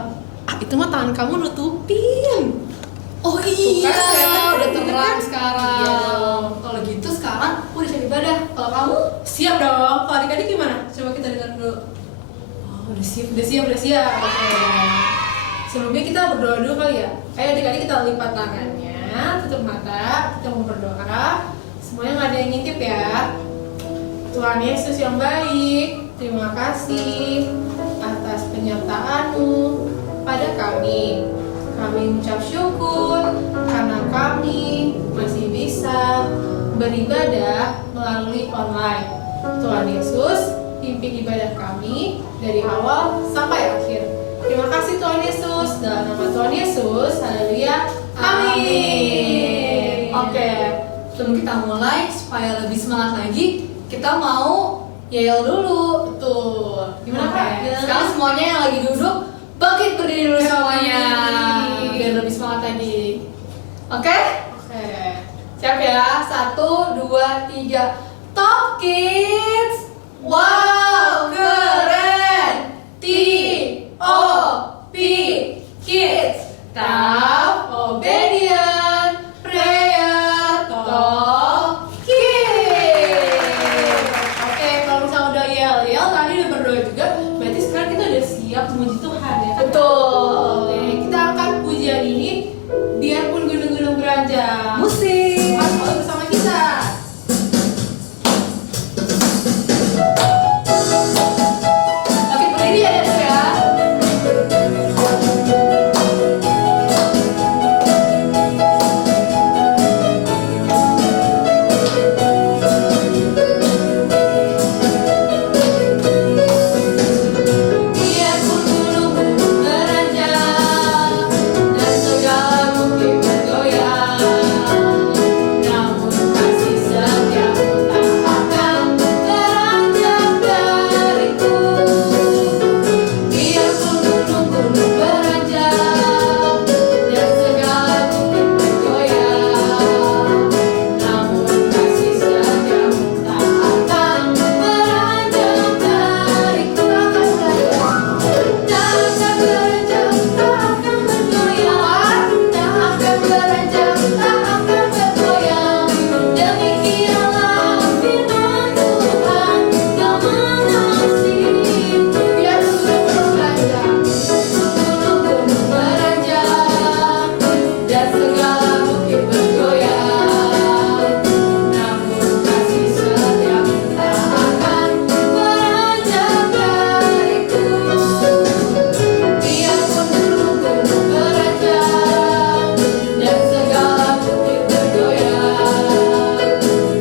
gelap, itu mah tangan kamu nutupin. Oh iya, Kan, udah terang kan? sekarang. Iya dong. Kalau gitu sekarang aku udah cari ibadah. Kalau kamu? Siap dong. Kalau adik-adik gimana? Coba kita dengar dulu. Oh, udah siap. Oke. Sebelumnya kita berdoa dulu kali ya. Ayo adik-adik kita lipat tangannya, tutup mata, kita mau berdoa. Semuanya nggak ada yang ngintip ya. Tuhan Yesus yang baik, terima kasih atas penyertaan-Mu pada kami. Kami mengucap syukur karena kami masih bisa beribadah melalui online. Tuhan Yesus, pimpin ibadah kami dari awal sampai akhir. Terima kasih Tuhan Yesus. Dalam nama Tuhan Yesus, haleluya. Amin. Oke, sebelum kita mulai supaya lebih semangat lagi, kita mau yel dulu. Betul. Gimana Kak? Oke, sekarang semuanya yang lagi duduk bangkit berdiri dulu semuanya Berdiri. biar lebih semangat lagi. Oke? Oke. Siap ya? 1, 2, 3. Top Kids. Wow, keren. T-O-P Kids. Tough, obedient, prayer, Top Kids. Oke, kalau misalnya udah yel-yel, tadi udah berdoa juga, berarti sekarang kita udah siap memuji Tuhan ya kan? Betul. Oke, kita angkat pujian ini, biarpun gunung-gunung beranjak. Musik. Mas, selalu bersama kita. Oke, berdiri ya dek ya. Biarpun gunung-gunung beranjak dan segala bukit bergoyang, namun kasih setiamu tak akan beranjak dariku. Biarpun gunung-gunung beranjak dan segala bukit bergoyang, namun kasih setiamu tak akan beranjak dariku. Tak akan beranjak, tak akan bergoyang, tak akan beranjak, tak akan bergoyang. Demikianlah firman Tuhan yang mengasihiku. Biarpun gunung beranjak, gunung-gunung beranjak dan segala bukit bergoyang, namun kasih setiamu tak akan beranjak dariku. Biarpun gunung-gunung beranjak dan segala bukit bergoyang,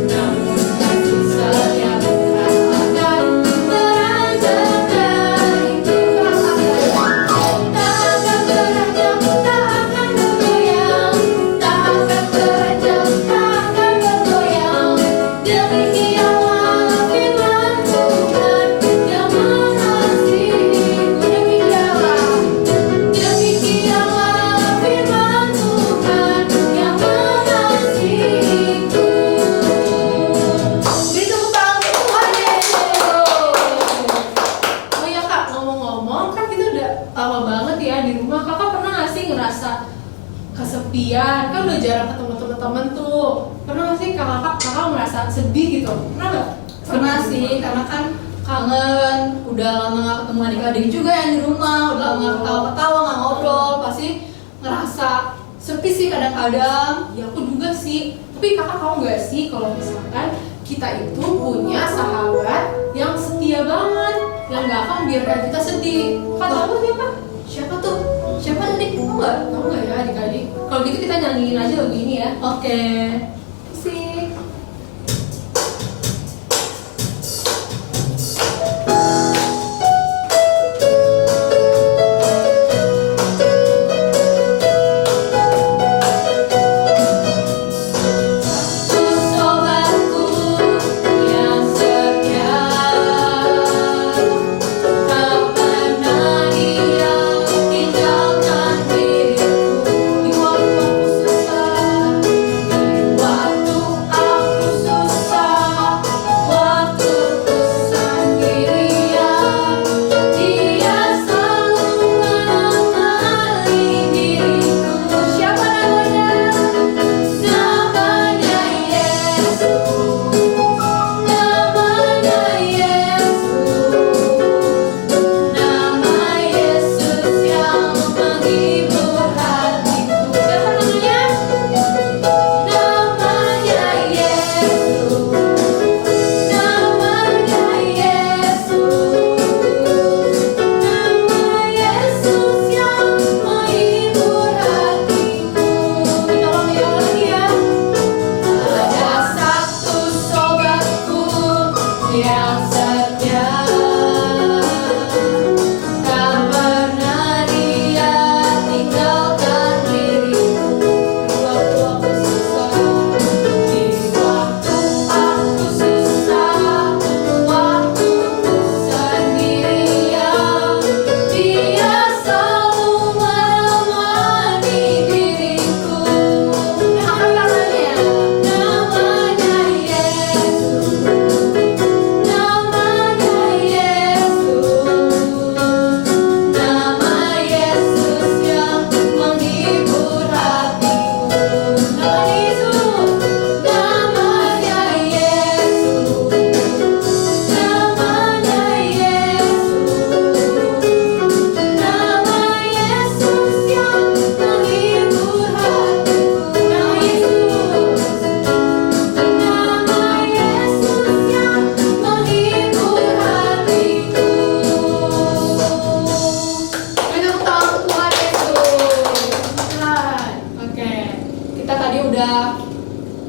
namun kasih setiamu tak akan beranjak dariku. Tak akan beranjak, tak akan bergoyang, tak akan beranjak, tak akan bergoyang. Demikianlah firman Tuhan yang mengasihiku. Demikianlah firman Tuhan yang mengasihiku. Beri tepuk tangan untuk Tuhan Yesus. Oh iya Kak, ngomong-ngomong, kan kita udah lama banget ya di rumah. Kakak pernah nggak sih ngerasa kesepian? Kan udah jarang ketemu teman-teman tuh. Pernah nggak sih kakak merasa sedih gitu? Pernah nggak? Pernah sih, karena kan kangen, udah lama gak ketemu adik-adik juga yang di rumah, udah lama gak ketawa-ketawa, gak ngobrol, pasti ngerasa sepi sih kadang-kadang. Ya aku juga sih. Tapi kakak tahu nggak sih kalau misalkan kita itu punya sahabat yang setia banget, yang nggak akan membiarkan kita sedih. Kak tahu siapa? Siapa tuh? Siapa tadi? Tahu nggak? Tahu nggak ya adik-adik? Kalau gitu kita nyanyiin aja lagu ini ya. Oke. Musik. Sobatku yang setia, tak pernah dia tinggalkan diriku di waktu aku susah, di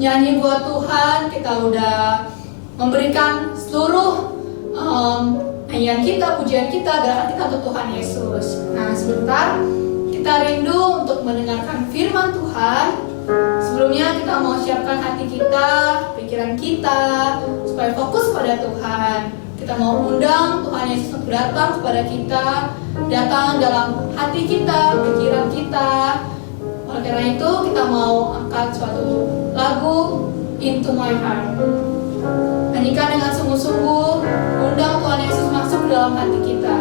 nyanyi buat Tuhan, kita udah memberikan seluruh nyanyian kita, pujian kita, gerakan kita untuk Tuhan Yesus. Nah, sebentar kita rindu untuk mendengarkan firman Tuhan. Sebelumnya kita mau siapkan hati kita, pikiran kita, supaya fokus pada Tuhan. Kita mau undang Tuhan Yesus untuk datang kepada kita, datang dalam hati kita, pikiran kita. Oleh karena itu kita mau angkat suatu lagu, Into My Heart. Nyanyikan dengan sungguh-sungguh, undang Tuhan Yesus masuk ke dalam hati kita.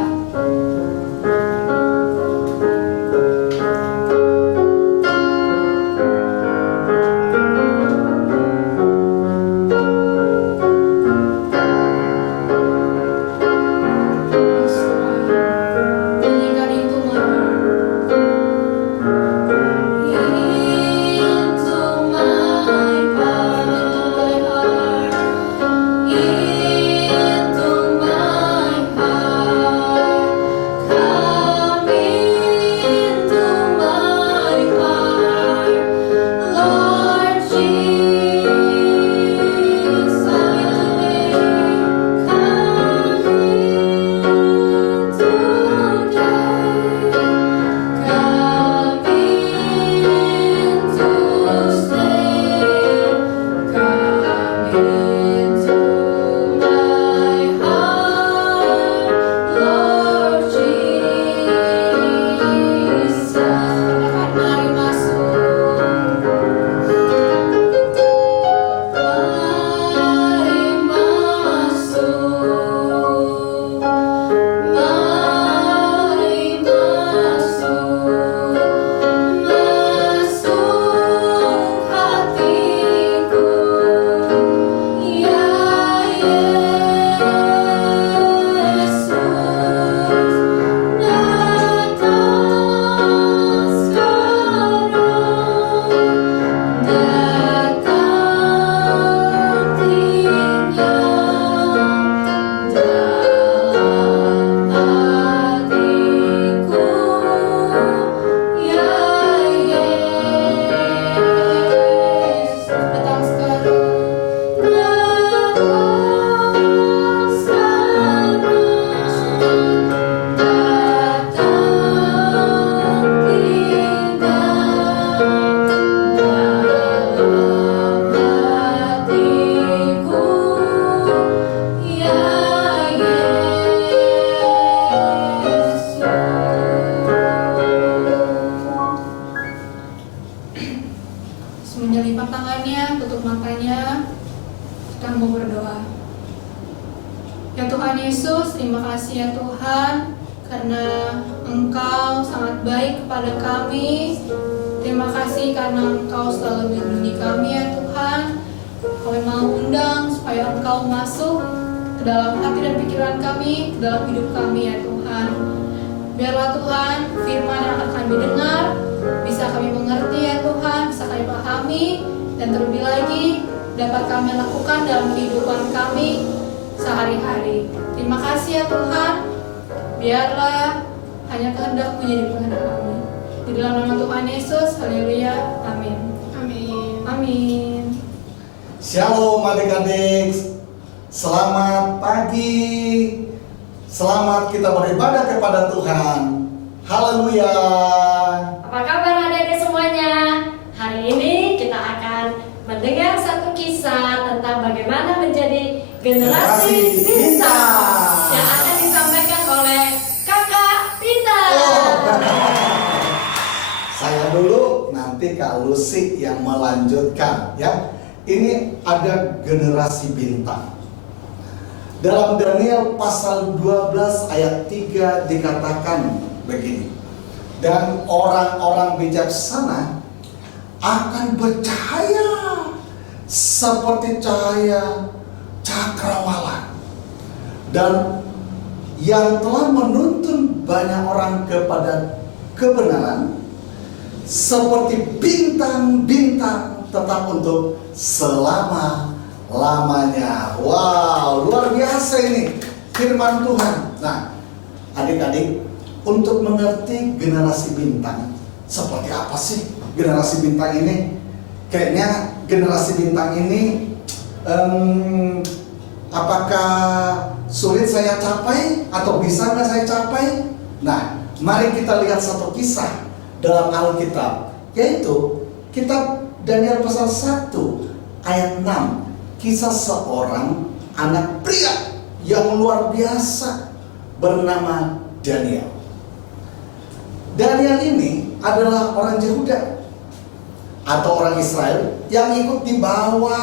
Shalom adik-adik, selamat pagi, selamat kita beribadah kepada Tuhan. Haleluya. Apa kabar adik-adik semuanya? Hari ini kita akan mendengar satu kisah tentang bagaimana menjadi generasi bintang yang akan disampaikan oleh Kakak Tita. Saya dulu, nanti Kak Lucy yang melanjutkan ya. Ini ada generasi bintang. Dalam Daniel pasal 12 ayat 3 dikatakan begini. Dan orang-orang bijaksana akan bercahaya seperti cahaya cakrawala. Dan yang telah menuntun banyak orang kepada kebenaran seperti bintang-bintang tetap untuk selama-lamanya. Wow, luar biasa ini firman Tuhan. Nah, adik-adik, untuk mengerti generasi bintang, seperti apa sih generasi bintang ini? Kayaknya generasi bintang ini apakah sulit saya capai atau bisa nggak saya capai? Nah, mari kita lihat satu kisah dalam Alkitab, yaitu kitab Daniel pasal 1 ayat 6. Kisah seorang anak pria yang luar biasa bernama Daniel. Daniel ini adalah orang Yehuda atau orang Israel yang ikut dibawa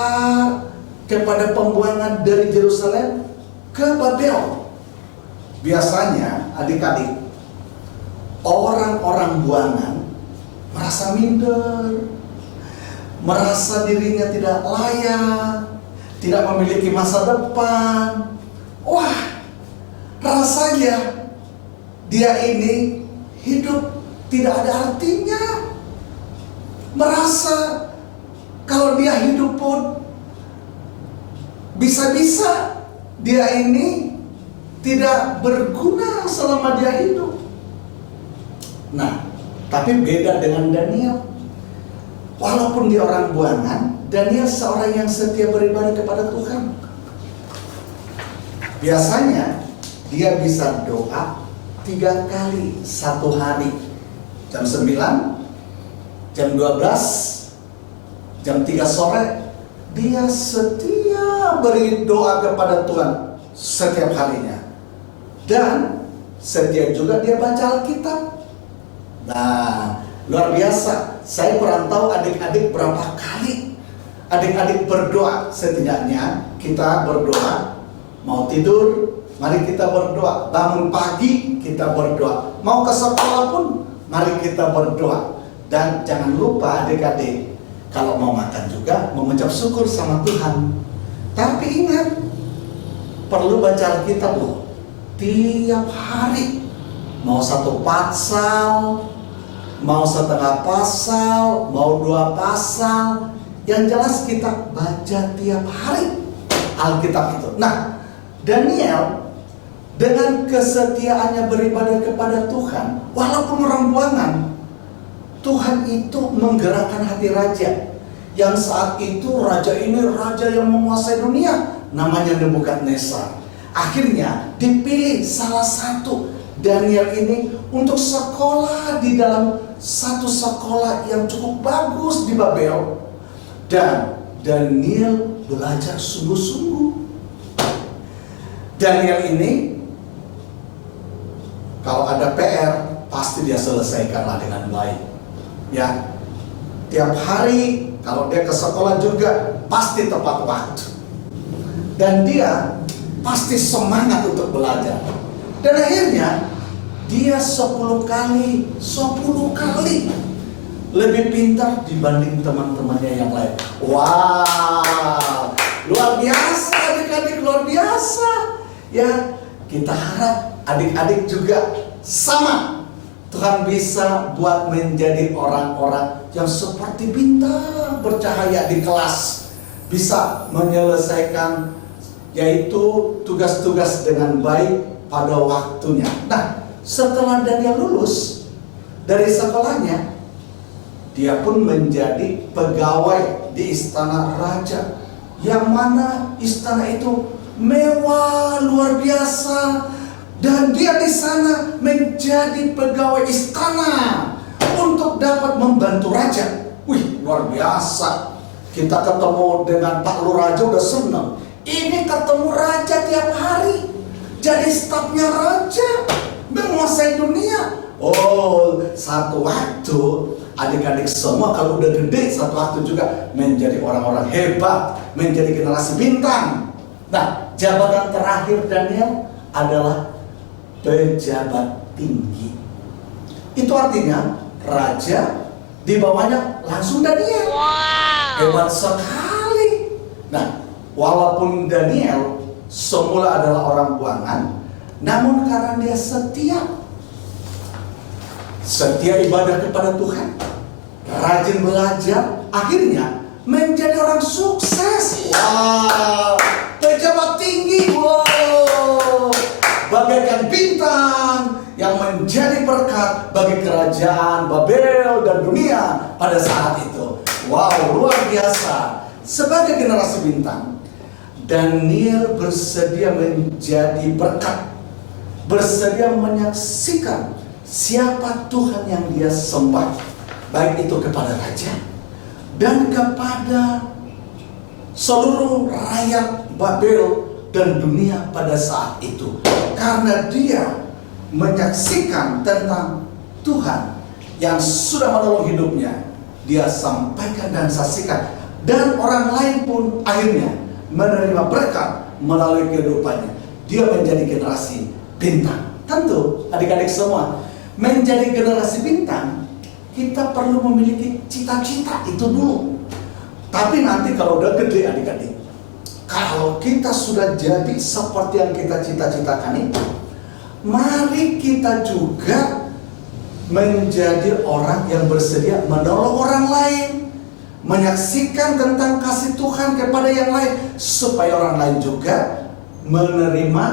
kepada pembuangan dari Yerusalem ke Babel. Biasanya adik-adik, orang-orang buangan merasa minder, merasa dirinya tidak layak, tidak memiliki masa depan. Wah, rasanya dia ini hidup tidak ada artinya. Merasa kalau dia hidup pun bisa-bisa dia ini tidak berguna selama dia hidup. Nah, tapi beda dengan Daniel. Walaupun dia orang buangan, Daniel seorang yang setia beribadah kepada Tuhan. Biasanya dia bisa doa 3 kali satu hari. Jam 9, jam 12, jam 3 sore. Dia setia berdoa kepada Tuhan setiap harinya. Dan setia juga dia baca Alkitab. Nah, luar biasa. Saya kurang tahu adik-adik berapa kali adik-adik berdoa. Setidaknya kita berdoa. Mau tidur, mari kita berdoa. Bangun pagi, kita berdoa. Mau ke sekolah pun, mari kita berdoa. Dan jangan lupa adik-adik, kalau mau makan juga mengucap syukur sama Tuhan. Tapi ingat, perlu baca Alkitab loh. Tiap hari. Mau 1 pasal, mau 1/2 pasal, mau 2 pasal. Yang jelas kita baca tiap hari Alkitab itu. Nah, Daniel dengan kesetiaannya beribadah kepada Tuhan, walaupun orang buangan, Tuhan itu menggerakkan hati raja. Yang saat itu raja ini raja yang menguasai dunia, namanya Nebukadnezar. Akhirnya dipilih salah satu Daniel ini untuk sekolah di dalam satu sekolah yang cukup bagus di Babel. Dan Daniel belajar sungguh-sungguh. Daniel ini kalau ada PR pasti dia selesaikanlah dengan baik. Ya, tiap hari kalau dia ke sekolah juga pasti tepat waktu. Dan dia pasti semangat untuk belajar. Dan akhirnya dia 10 kali lebih pintar dibanding teman-temannya yang lain. Wow, luar biasa adik-adik, luar biasa. Ya, kita harap adik-adik juga sama. Tuhan bisa buat menjadi orang-orang yang seperti bintang bercahaya di kelas. Bisa menyelesaikan yaitu tugas-tugas dengan baik pada waktunya. Nah, setelah Daniel lulus dari sekolahnya, dia pun menjadi pegawai di istana raja. Yang mana istana itu mewah luar biasa, dan dia di sana menjadi pegawai istana untuk dapat membantu raja. Wih, luar biasa. Kita ketemu dengan Pak Lurah aja udah seneng. Ini ketemu raja tiap hari, jadi stafnya raja, menguasai dunia. Oh, satu waktu adik-adik semua kalau udah gede, satu waktu juga menjadi orang-orang hebat, menjadi generasi bintang. Nah, jabatan terakhir Daniel adalah pejabat tinggi. Itu artinya raja di bawahnya langsung Daniel. Wow. Hebat sekali. Nah, walaupun Daniel semula adalah orang buangan, namun karena dia setia ibadah kepada Tuhan, rajin belajar, akhirnya menjadi orang sukses. Wow, pejabat tinggi, wow, bagaikan bintang yang menjadi berkat bagi kerajaan Babel dan dunia pada saat itu. Wow, luar biasa. sebagai generasi bintang, Daniel bersedia menjadi berkat, bersedia menyaksikan siapa Tuhan yang dia sembah, baik itu kepada raja dan kepada seluruh rakyat Babel dan dunia pada saat itu. Karena dia menyaksikan tentang Tuhan yang sudah menolong hidupnya, dia sampaikan dan saksikan, dan orang lain pun akhirnya menerima berkat melalui kehidupannya. Dia menjadi generasi bintang. Tentu adik-adik semua, menjadi generasi bintang, kita perlu memiliki cita-cita itu dulu. Tapi nanti kalau udah gede adik-adik, kalau kita sudah jadi seperti yang kita cita-citakan itu, mari kita juga menjadi orang yang bersedia menolong orang lain, menyaksikan tentang kasih Tuhan kepada yang lain, supaya orang lain juga menerima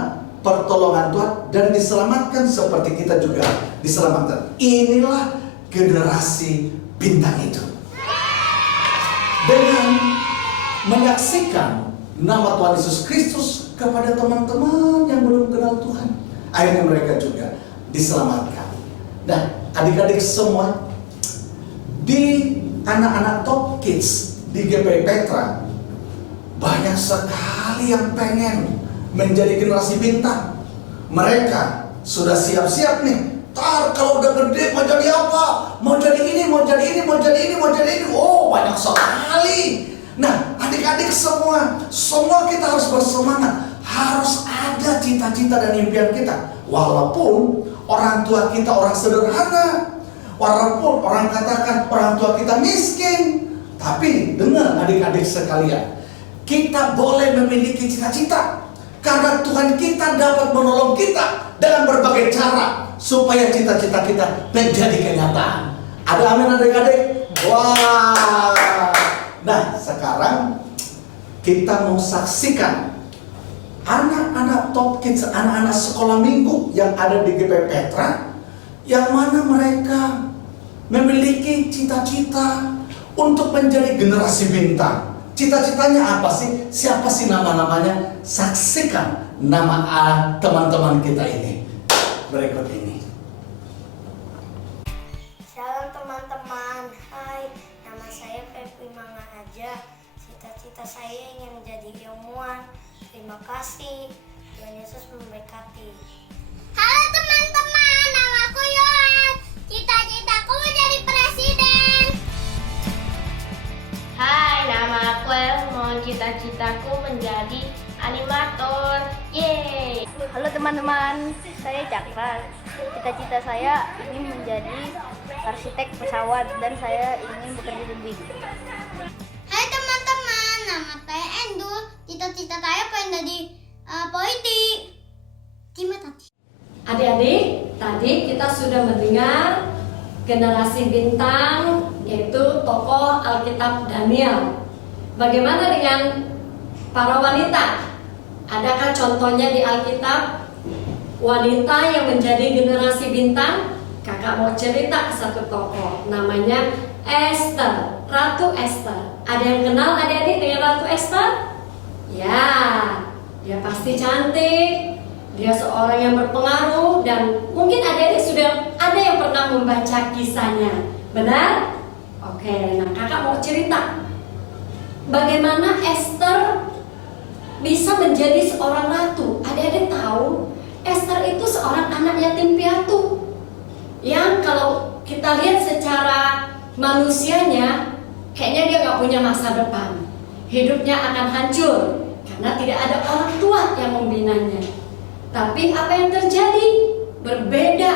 pertolongan Tuhan dan diselamatkan seperti kita juga diselamatkan. Inilah generasi bintang itu. Dengan menyaksikan nama Tuhan Yesus Kristus kepada teman-teman yang belum kenal Tuhan, akhirnya mereka juga diselamatkan. Nah, adik-adik semua, di anak-anak Top Kids di GPI Petra, banyak sekali yang pengen menjadi generasi bintang. Mereka sudah siap-siap nih. Tar kalau udah gede mau jadi apa? Mau jadi ini, mau jadi ini, mau jadi ini, mau jadi ini. Oh, banyak sekali. Nah, adik-adik semua kita harus bersemangat. Harus ada cita-cita dan impian kita. Walaupun orang tua kita orang sederhana, walaupun orang katakan orang tua kita miskin, tapi dengar adik-adik sekalian, kita boleh memiliki cita-cita. Karena Tuhan kita dapat menolong kita dalam berbagai cara supaya cita-cita kita menjadi kenyataan. Ada amin adik-adik? Wah. Nah, sekarang kita mau saksikan anak-anak Top Kids, anak-anak sekolah minggu yang ada di GPI Petra, yang mana mereka memiliki cita-cita untuk menjadi generasi bintang. Cita-citanya apa sih? Siapa sih nama-namanya? Saksikan nama teman-teman kita ini berikut ini. Shalom teman-teman, hai, nama saya Pepi Mangahaja. Cita-cita saya ingin menjadi ilmuwan. Terima kasih, Tuhan Yesus memberkati. Halo teman-teman, namaku Yohan. Cita-citaku menjadi presiden. Hai, nama aku Elmo. Cita-citaku menjadi animator. Yeay. Halo teman-teman, saya Cakra. Cita-cita saya ingin menjadi arsitek pesawat dan saya ingin bekerja lebih. Hai teman-teman, nama saya Endul. Cita-cita saya pengen jadi politik. Gimana tadi? Adik-adik, tadi kita sudah mendengar generasi bintang, yaitu tokoh Alkitab Daniel. Bagaimana dengan para wanita? Adakah contohnya di Alkitab wanita yang menjadi generasi bintang? Kakak mau cerita satu tokoh, namanya Esther, Ratu Esther. Ada yang kenal adik-adik dengan Ratu Esther? Ya, dia pasti cantik. Dia seorang yang berpengaruh dan mungkin adik-adik sudah ada yang pernah membaca kisahnya. Benar? Oke, nah kakak mau cerita bagaimana Esther bisa menjadi seorang ratu. Adik-adik tahu Esther itu seorang anak yatim piatu yang kalau kita lihat secara manusianya kayaknya dia gak punya masa depan. Hidupnya akan hancur karena tidak ada orang tua yang membinanya. Tapi apa yang terjadi? Berbeda.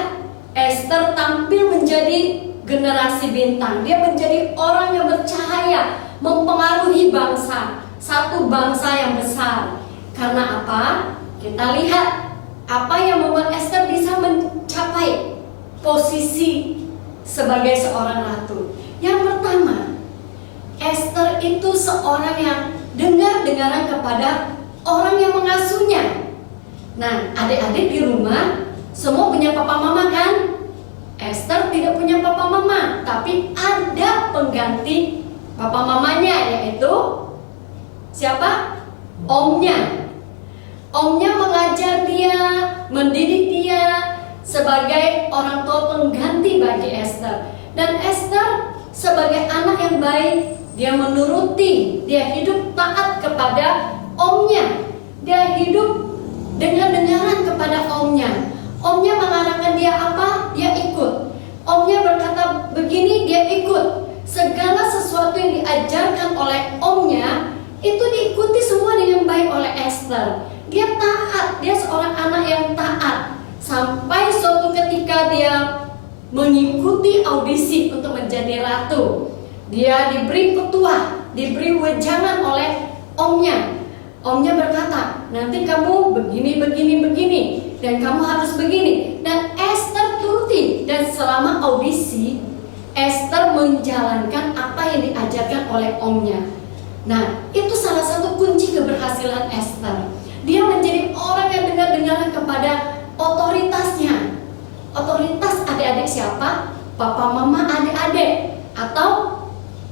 Esther tampil menjadi generasi bintang. Dia menjadi orang yang bercahaya, mempengaruhi bangsa, satu bangsa yang besar. Karena apa? Kita lihat apa yang membuat Esther bisa mencapai posisi sebagai seorang ratu. Yang pertama, Esther itu seorang yang dengar-dengaran kepada orang yang mengasuhnya. Nah, adik-adik di rumah semua punya papa mama kan? Esther tidak punya papa mama, tapi ada pengganti papa mamanya, yaitu Siapa? Omnya. Omnya mengajar dia, mendidik dia sebagai orang tua pengganti bagi Esther. Dan Esther sebagai anak yang baik, dia menuruti, dia hidup taat kepada omnya. Dia hidup dengan dengaran kepada omnya. Omnya mengarahkan dia apa? Dia ikut. Omnya berkata begini, dia ikut. Segala sesuatu yang diajarkan oleh omnya itu diikuti semua dengan baik oleh Esther. Dia taat, dia seorang anak yang taat. Sampai suatu ketika dia mengikuti audisi untuk menjadi ratu. Dia diberi petuah, diberi wejangan oleh omnya. Omnya berkata, nanti kamu begini, dan kamu harus begini. Dan Esther turuti. Dan selama audisi, Esther menjalankan apa yang diajarkan oleh omnya. Nah, itu salah satu kunci keberhasilan Esther. Dia menjadi orang yang dengar-dengaran kepada otoritasnya. Otoritas adik-adik siapa? Papa, mama, adik-adik. Atau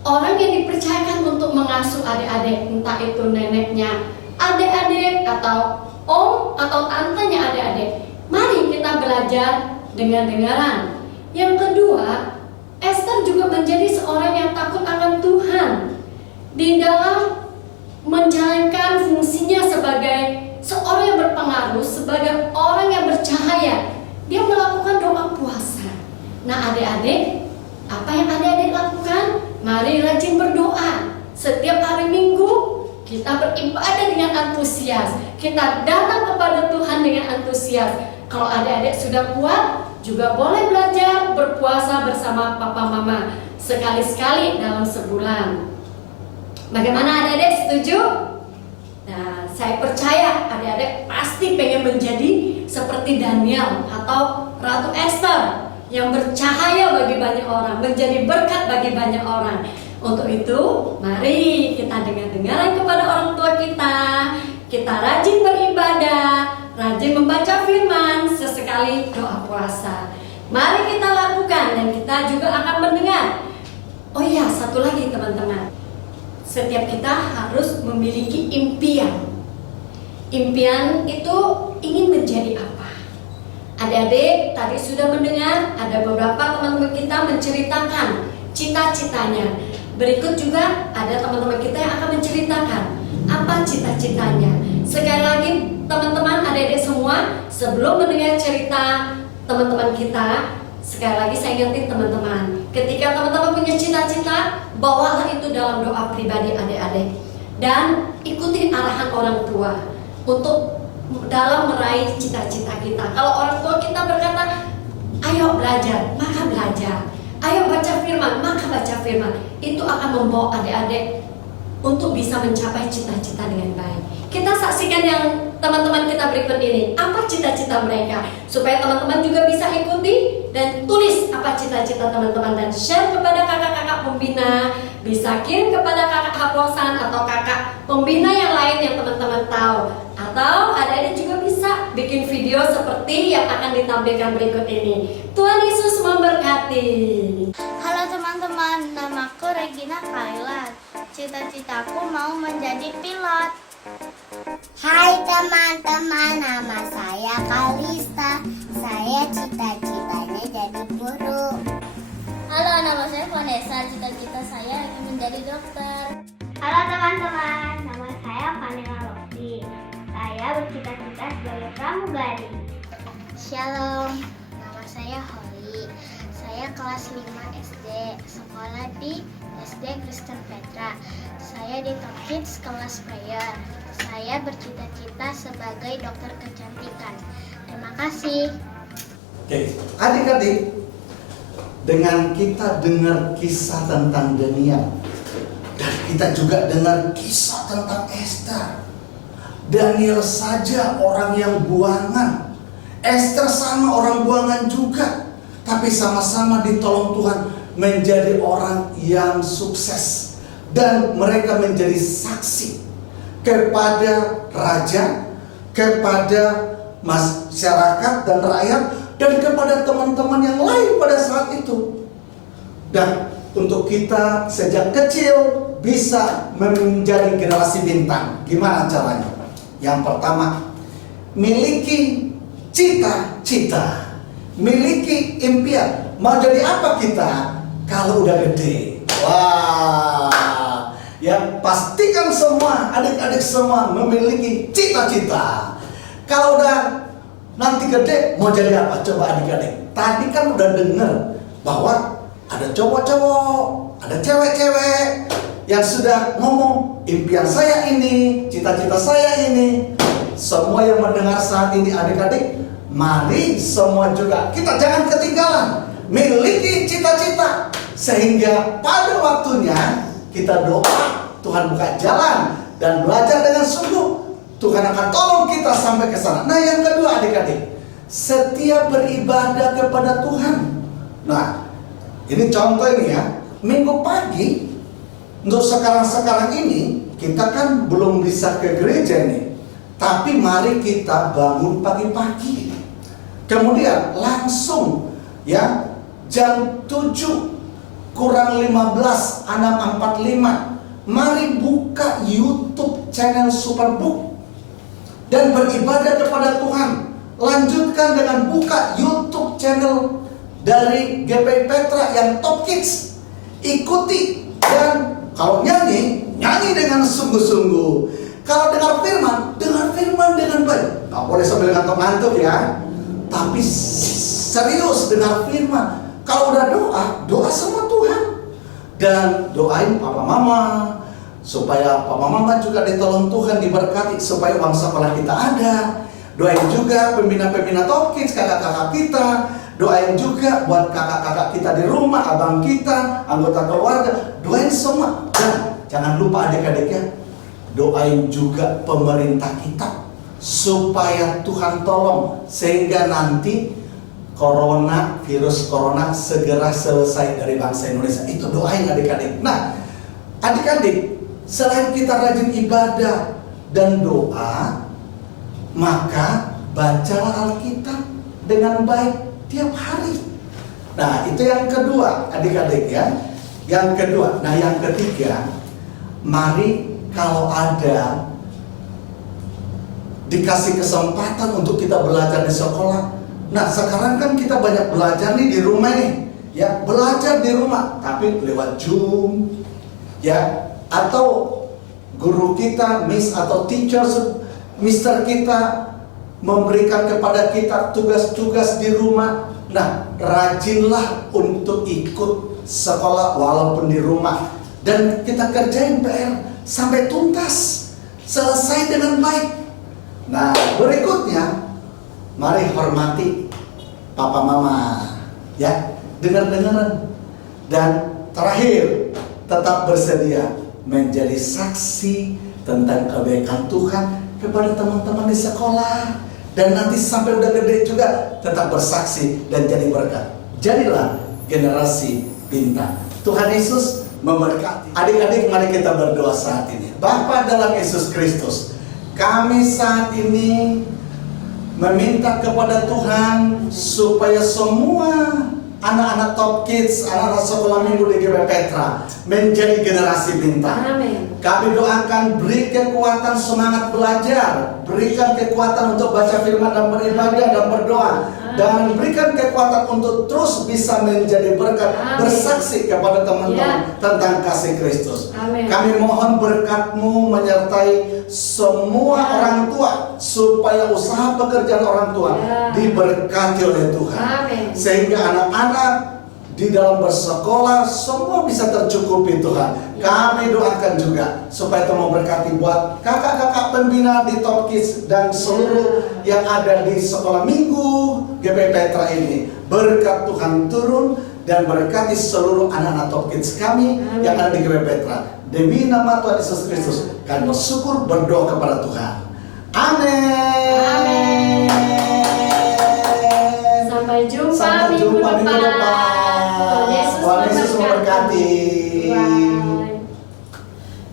orang yang dipercayakan untuk mengasuh adik-adik. Entah itu neneknya adik-adik, atau om, atau tantenya adik-adik. Mari kita belajar dengar-dengaran. Yang kedua, Esther juga menjadi seorang yang takut akan Tuhan. Di dalam menjalankan fungsinya sebagai seorang yang berpengaruh, sebagai orang yang bercahaya, dia melakukan doa puasa. Nah adik-adik, apa yang adik-adik lakukan? Mari rajin berdoa. Setiap hari Minggu kita beribadah dengan antusias. Kita datang kepada Tuhan dengan antusias. Kalau adik-adik sudah kuat, juga boleh belajar berpuasa bersama papa mama sekali-sekali dalam sebulan. Bagaimana adik-adik, setuju? Nah, saya percaya adik-adik pasti pengen menjadi seperti Daniel atau Ratu Esther yang bercahaya bagi banyak orang, menjadi berkat bagi banyak orang. Untuk itu, mari kita dengar-dengaran kepada orang tua kita rajin beribadah, rajin membaca firman, sesekali doa puasa. Mari kita lakukan dan kita juga akan mendengar. Oh iya, satu lagi teman-teman. Setiap kita harus memiliki impian. Impian itu ingin menjadi apa? Adik-adik tadi sudah mendengar ada beberapa teman-teman kita menceritakan cita-citanya. Berikut juga ada teman-teman kita yang akan menceritakan apa cita-citanya. Sekali lagi teman-teman, adik-adik semua, sebelum mendengar cerita teman-teman kita, sekali lagi saya ingetin teman-teman, ketika teman-teman punya cita-cita, bawalah itu dalam doa pribadi adik-adik. Dan ikuti arahan orang tua untuk dalam meraih cita-cita kita. Kalau orang tua kita berkata, ayo belajar, maka belajar. Ayo baca firman, maka baca firman. Itu akan membawa adik-adik untuk bisa mencapai cita-cita dengan baik. Kita saksikan yang teman-teman kita berikut ini. Apa cita-cita mereka? Supaya teman-teman juga bisa ikuti dan tulis apa cita-cita teman-teman dan share kepada kakak-kakak pembina. Bisa kirim kepada kakak haplosan atau kakak pembina yang lain yang teman-teman tahu. Atau adik-adik juga bisa bikin video seperti yang akan ditampilkan berikut ini. Tuhan Yesus memberkati. Halo teman-teman, namaku Regina Kailan. Cita-citaku mau menjadi pilot. Hai teman-teman, nama saya Kalista. Saya cita-citanya jadi guru. Halo, nama saya Vanessa. Cita-cita saya ingin menjadi dokter. Halo teman-teman, nama saya Vanessa Lofi. Saya bercita-cita sebagai pramugari. Shalom, nama saya Holly. Saya kelas 5 SD, sekolah di SD Kristen Petra. Saya di Top Kids kelas prayer. Saya bercita-cita sebagai dokter kecantikan. Terima kasih. Oke, adik-adik, dengan kita dengar kisah tentang Daniel, dan kita juga dengar kisah tentang Esther. Daniel saja orang yang buangan, Esther sama orang buangan juga, tapi sama-sama ditolong Tuhan menjadi orang yang sukses. Dan mereka menjadi saksi kepada raja, kepada masyarakat dan rakyat, dan kepada teman-teman yang lain pada saat itu. Dan untuk kita sejak kecil bisa menjadi generasi bintang. Gimana caranya? Yang pertama, miliki cita-cita, miliki impian. Mau jadi apa kita kalau udah gede? Wah, ya pastikan semua adik-adik semua memiliki cita-cita. Kalau udah nanti gede mau jadi apa? Coba adik-adik. Tadi kan udah dengar bahwa ada cowok-cowok, ada cewek-cewek yang sudah ngomong impian saya ini, cita-cita saya ini. Semua yang mendengar saat ini adik-adik, mari semua juga kita jangan ketinggalan miliki cita-cita, sehingga pada waktunya kita doa Tuhan buka jalan dan belajar dengan sungguh, Tuhan akan tolong kita sampai ke sana. Nah, yang kedua adik-adik, setiap beribadah kepada Tuhan. Nah, ini contoh ini ya, minggu pagi untuk sekarang ini kita kan belum bisa ke gereja nih. Tapi mari kita bangun pagi-pagi. Kemudian langsung ya jam 7 kurang 15 6.45 mari buka YouTube channel Superbook dan beribadah kepada Tuhan. Lanjutkan dengan buka YouTube channel dari GPI Petra yang Top Kids. Ikuti dan kalau nyanyi dengan sungguh-sungguh. Kalau dengar firman dengan baik. Nggak boleh sambil ngantuk-ngantuk ya. Tapi serius dengar firman. Kalau udah doa sama Tuhan. Dan doain papa mama supaya papa mama juga ditolong Tuhan, diberkati supaya uang sekolah kita ada. Doain juga pembina-pembina Top Kids, kakak-kakak kita. Doain juga buat kakak-kakak kita di rumah, abang kita, anggota keluarga. Doain semua. Dan jangan lupa adik-adik ya, doain juga pemerintah kita supaya Tuhan tolong sehingga nanti virus corona segera selesai dari bangsa Indonesia. Itu doain adik-adik. Nah, adik-adik, selain kita rajin ibadah dan doa, maka bacalah Alkitab dengan baik tiap hari. Nah, itu yang kedua adik-adik ya. Yang kedua. Nah, yang ketiga, mari kalau ada dikasih kesempatan untuk kita belajar di sekolah. Nah, sekarang kan kita banyak belajar nih di rumah nih. Ya, belajar di rumah tapi lewat Zoom. Ya, atau guru kita, miss atau teacher, mister kita memberikan kepada kita tugas-tugas di rumah. Nah, rajinlah untuk ikut sekolah walaupun di rumah. Dan kita kerjain PR sampai tuntas, selesai dengan baik. Nah, berikutnya, mari hormati papa mama, ya, dengar-dengaran. Dan terakhir, tetap bersedia menjadi saksi tentang kebaikan Tuhan kepada teman-teman di sekolah. Dan nanti sampai udah gede juga tetap bersaksi dan jadi berkat. Jadilah generasi bintang. Tuhan Yesus memberkati. Adik-adik, mari kita berdoa saat ini. Bapa dalam Yesus Kristus, kami saat ini meminta kepada Tuhan supaya semua anak-anak Top Kids, anak-anak sekolah minggu di GPI Petra menjadi generasi bintang. Amin. Kami doakan beri kekuatan semangat belajar, berikan kekuatan untuk baca firman dan beribadah dan berdoa, dan berikan kekuatan untuk terus bisa menjadi berkat, bersaksi kepada teman-teman tentang kasih Kristus. Amin. Kami mohon berkat-Mu menyertai semua orang tua supaya usaha pekerjaan orang tua diberkati oleh Tuhan. Amin. Sehingga anak-anak di dalam bersekolah semua bisa tercukupi Tuhan. Kami doakan juga supaya Tuhan memberkati buat kakak-kakak pembina di Top Kids dan seluruh yang ada di sekolah minggu GPI Petra ini. Berkat Tuhan turun dan berkati seluruh anak-anak Top Kids kami yang ada di GPI Petra. Demi nama Tuhan Yesus Kristus, kami bersyukur berdoa kepada Tuhan. Amin. Sampai jumpa, Sampai jumpa minggu depan. Tuhan Yesus memberkati.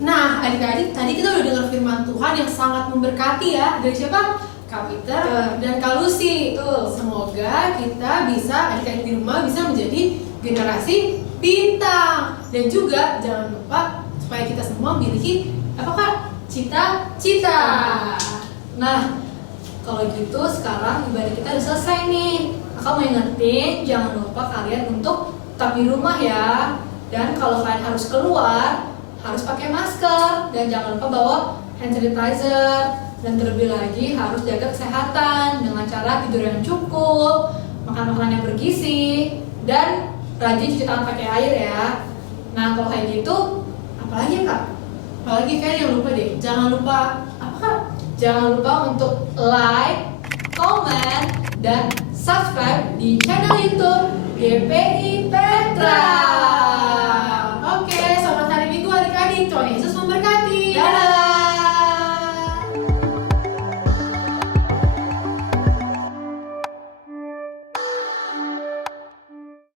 Nah, adik-adik, tadi kita udah dengar firman Tuhan yang sangat memberkati ya. Dari siapa? Kak Peter dan Kak Lucy. Semoga kita bisa, adik-adik di rumah bisa menjadi generasi bintang. Dan juga jangan lupa supaya kita semua memiliki apa Kak? Cita-cita. Nah, kalau gitu sekarang ibadah kita udah selesai nih. Kakak mau ingetin, jangan lupa kalian untuk tetap di rumah ya. Dan kalau kalian harus keluar, harus pakai masker. Dan jangan lupa bawa hand sanitizer. Dan terlebih lagi harus jaga kesehatan dengan cara tidur yang cukup, makan makanan yang bergizi, dan rajin cuci tangan pakai air ya. Nah, kalau kayak gitu, apalagi ya Kak? Apalagi kan yang lupa deh, jangan lupa apa Kak? Jangan lupa untuk like, comment, dan subscribe di channel YouTube GPI Petra.